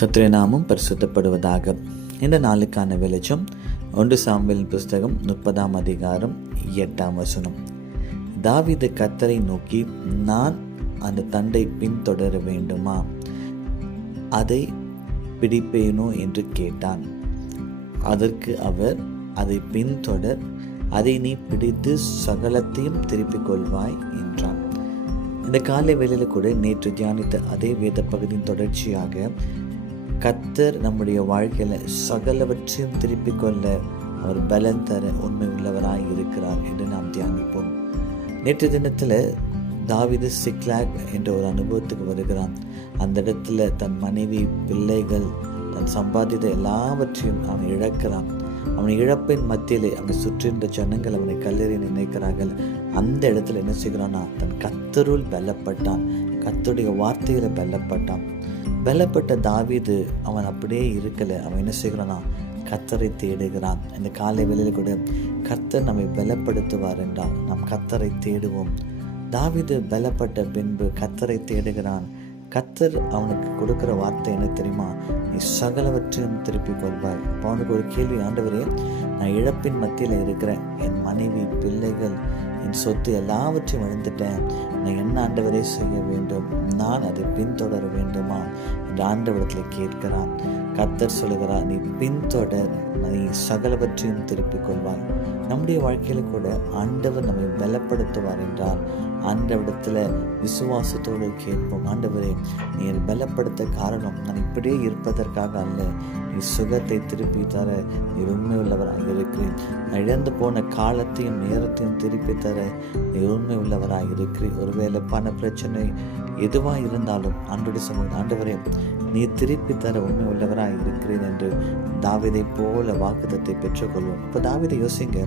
கர்த்தருடைய நாமம் பரிசுத்தப்படுவதாக. இந்த நாளுக்கான வெளிச்சம் 1 சாமுவேல் புஸ்தகம் 30 அதிகாரம் 8 தாவீது கர்த்தரை நோக்கி, நான் அந்த தண்டை பின்தொடர வேண்டுமா? அதை பிடிப்பேனோ என்று கேட்டான். அதற்கு அவர், அதை பின்தொடர், அதை நீ பிடித்து சகலத்தையும் திருப்பிக் கொள்வாய் என்றான். இந்த காலை வேளையில் கூட நேற்று தியானித்த அதே வேத பகுதியின் தொடர்ச்சியாக கர்த்தர் நம்முடைய வாழ்க்கையில் சகலவற்றையும் திருப்பிக் கொள்ள அவர் பலன் தர உண்மை உள்ளவராய் இருக்கிறார் என்று நாம் தியானிப்போம். நேற்று தினத்தில் தாவீது சிக்லாக் என்ற ஒரு அனுபவத்துக்கு வருகிறான். அந்த இடத்துல தன் மனைவி, பிள்ளைகள், தன் சம்பாதித்த எல்லாவற்றையும் அவன் இழக்கிறான். அவன் இழப்பின் மத்தியிலே அவனை சுற்றின்ற ஜனங்கள் அவனை கல்லறி நினைக்கிறார்கள். அந்த இடத்துல என்ன செய்கிறான்னா, தன் கர்த்தருள் பலப்பட்டான், கர்த்தருடைய வார்த்தையில பலப்பட்டான். பலப்பட்ட தாவீது அவன் அப்படியே இருக்கல. அவன் என்ன செய்கிறானா, கர்த்தரை தேடுகிறான். இந்த காலை வேளையில் கூட கர்த்தர் நம்மை பலப்படுத்துவார் என்றால் நாம் கர்த்தரை தேடுவோம். தாவீது பலப்பட்ட பின்பு கர்த்தரை தேடுகிறான். கர்த்தர் அவனுக்கு கொடுக்கிற வார்த்தை என்ன தெரியுமா? நீ சகலவற்றையும் திருப்பிக் கொள்வாய். அப்போ அவனுக்கு ஒரு கேள்வி, ஆண்டவரே, நான் இழப்பின் மத்தியில் இருக்கிறேன், என் மனைவி, பிள்ளைகள், என் சொத்து எல்லாவற்றையும் இழந்துட்டேன், நான் என்ன ஆண்டவரே செய்ய வேண்டும்? நான் அதை பின்தொடர வேண்டுமா என்று ஆண்டவரத்தில் கேட்கிறான். கர்த்தர் சொல்லுகிறார், நீ பின்தொடர், நீ சகலவற்றையும் திருப்பிக் கொள்வாய். நம்முடைய வாழ்க்கையில கூட ஆண்டவர் நம்மை பலப்படுத்துவார் என்றால் ஆண்டவரிடத்துல விசுவாசத்தோடு கேட்போம். ஆண்டவரே, நீ பலப்படுத்த காரணம் நான் இப்படியே இருப்பதற்காக அல்ல, நீ சுகத்தை திருப்பி தர நீ உண்மை உள்ளவராக இருக்கிறேன். நான் இழந்து போன காலத்தையும் நேரத்தையும் திருப்பி தர நீ உண்மை உள்ளவராக இருக்கிறேன். ஒருவேளை பண பிரச்சனை எதுவாக இருந்தாலும் ஆண்டோடு சொல்லுங்கள், ஆண்டவரே, நீ திருப்பி தர உண்மை உள்ளவராக இருக்கிறேன் என்று தாவீதை போல வாக்குத்தத்தை பெற்றுக்கொள்வோம். இப்போ தாவீதை யோசிங்க,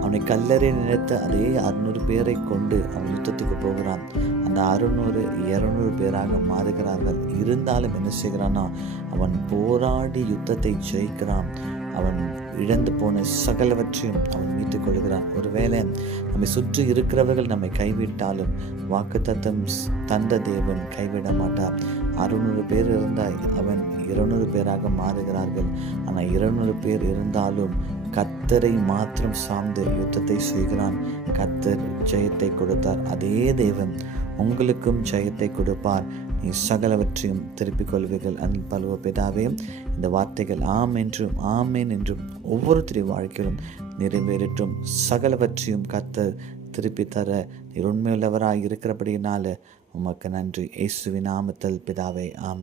அவனை கல்லறை நினைத்த அதே 600 பேரை கொண்டு அவன் யுத்தத்துக்கு போகிறான். அந்த 600 200 பேராக மாறுகிறார்கள். இருந்தாலும் என்ன செய்கிறான்னா, அவன் போராடி யுத்தத்தை ஜெயிக்கிறான். அவன் இழந்து போன சகலவற்றையும் அவன் மீட்டுக் கொள்கிறான். ஒருவேளை நம்மை சுற்றி இருக்கிறவர்கள் நம்மை கைவிட்டாலும் வாக்குத்தத்தம் தந்த தேவன் கைவிட மாட்டார். 600 பேர் இருந்தால் அவன் 200 பேராக மாறுகிறார்கள். ஆனால் 200 பேர் இருந்தாலும் கர்த்தரை மாத்திரம் சார்ந்து யுத்தத்தை செய்கிறான். கர்த்தர் ஜெயத்தை கொடுத்தார். அதே தேவன் உங்களுக்கும் ஜெயத்தை கொடுப்பார். நீ சகலவற்றையும் திருப்பிக் கொள்வீர்கள். அன்பு பிதாவே, இந்த வார்த்தைகள் ஆம் என்றும் ஆமேன் என்றும் ஒவ்வொருத்தருடைய வாழ்க்கையிலும் நிறைவேறட்டும். சகலவற்றையும் கர்த்தர் திருப்பி தர நீர் உண்மையுள்ளவராக இருக்கிறபடியினால உமக்கு நன்றி. இயேசுவின் நாமத்தில் பிதாவே, ஆம்.